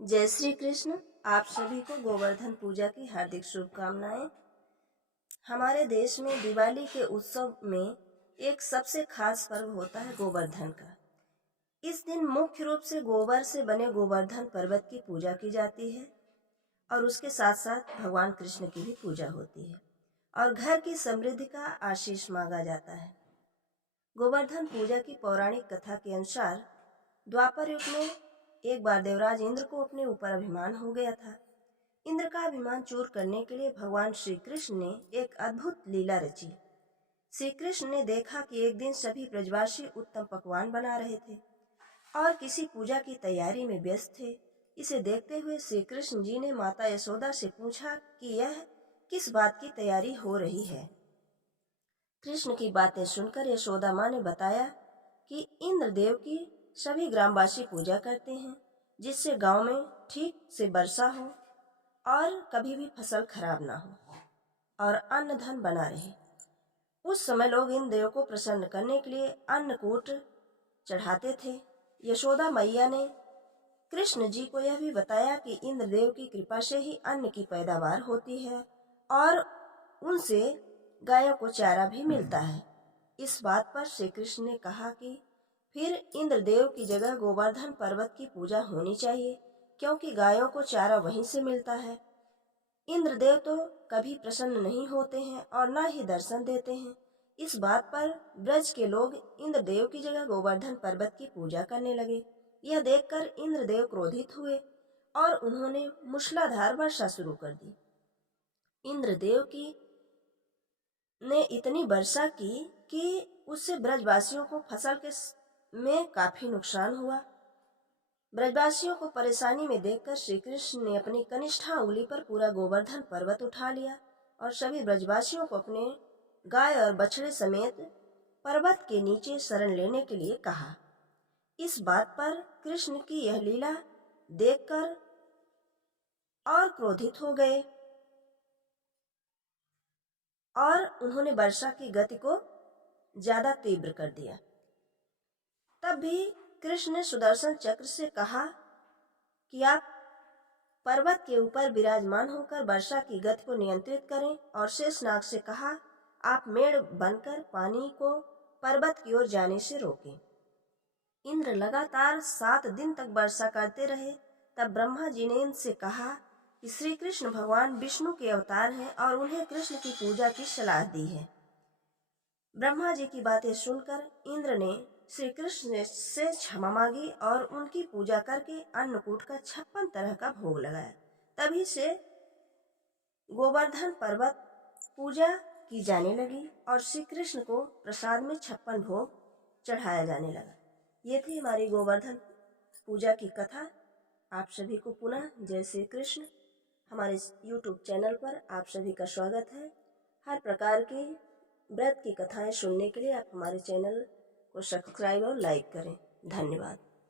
जय श्री कृष्ण। आप सभी को गोवर्धन पूजा की हार्दिक शुभकामनाएं। हमारे देश में दिवाली के उत्सव में एक सबसे खास पर्व होता है गोवर्धन का। इस दिन मुख्य रूप से गोबर से बने गोवर्धन पर्वत की पूजा की जाती है और उसके साथ साथ भगवान कृष्ण की भी पूजा होती है और घर की समृद्धि का आशीष मांगा जाता है। गोवर्धन पूजा की पौराणिक कथा के अनुसार द्वापर युग में एक बार देवराज इंद्र को अपने ऊपर अभिमान हो गया था। इंद्र का अभिमान चूर करने के लिए भगवान श्री कृष्ण ने एक अद्भुत लीला रची। श्री कृष्ण ने देखा कि एक दिन सभी ब्रजवासी उत्तम पकवान बना रहे थे और किसी पूजा की तैयारी में व्यस्त थे। इसे देखते हुए श्री कृष्ण जी ने माता यशोदा से पूछा कि यह किस बात की तैयारी हो रही है। कृष्ण की बातें सुनकर यशोदा माँ ने बताया कि इंद्रदेव की सभी ग्रामवासी पूजा करते हैं जिससे गांव में ठीक से वर्षा हो और कभी भी फसल खराब ना हो और अन्न धन बना रहे। उस समय लोग इन देव को प्रसन्न करने के लिए अन्नकूट चढ़ाते थे। यशोदा मैया ने कृष्ण जी को यह भी बताया कि इंद्रदेव की कृपा से ही अन्न की पैदावार होती है और उनसे गायों को चारा भी मिलता है। इस बात पर श्री कृष्ण ने कहा कि फिर इंद्रदेव की जगह गोवर्धन पर्वत की पूजा होनी चाहिए क्योंकि गायों को चारा वहीं से मिलता है। इंद्रदेव तो कभी प्रसन्न नहीं होते हैं और न ही दर्शन देते हैं। इस बात पर ब्रज के लोग इंद्रदेव की जगह गोवर्धन पर्वत की पूजा करने लगे। यह देखकर इंद्रदेव क्रोधित हुए और उन्होंने मूसलाधार वर्षा शुरू कर दी। इंद्रदेव की ने इतनी वर्षा की कि उससे ब्रजवासियों को फसल के में काफी नुकसान हुआ। ब्रजवासियों को परेशानी में देखकर श्री कृष्ण ने अपनी कनिष्ठा उंगली पर पूरा गोवर्धन पर्वत उठा लिया और सभी ब्रजवासियों को अपने गाय और बछड़े समेत पर्वत के नीचे शरण लेने के लिए कहा। इस बात पर कृष्ण की यह लीला देखकर और क्रोधित हो गए और उन्होंने वर्षा की गति को ज्यादा तीव्र कर दिया। तब भी कृष्ण ने सुदर्शन चक्र से कहा कि आप पर्वत के ऊपर विराजमान होकर वर्षा की गति को नियंत्रित करें और शेषनाग से कहा आप मेढ़ बनकर पानी को पर्वत की ओर जाने से रोकें। इंद्र लगातार 7 दिन तक वर्षा करते रहे। तब ब्रह्मा जी ने इनसे कहा कि श्री कृष्ण भगवान विष्णु के अवतार हैं और उन्हें कृष्ण की पूजा की सलाह दी है। ब्रह्मा जी की बातें सुनकर इंद्र ने श्री कृष्ण से क्षमा मांगी और उनकी पूजा करके अन्नकूट का 56 तरह का भोग लगाया। तभी से गोवर्धन पर्वत पूजा की जाने लगी और श्री कृष्ण को प्रसाद में 56 भोग चढ़ाया जाने लगा। ये थी हमारी गोवर्धन पूजा की कथा। आप सभी को पुनः जय श्री कृष्ण। हमारे YouTube चैनल पर आप सभी का स्वागत है। हर प्रकार की व्रत की कथाएं सुनने के लिए आप हमारे चैनल को सब्सक्राइब और लाइक करें। धन्यवाद।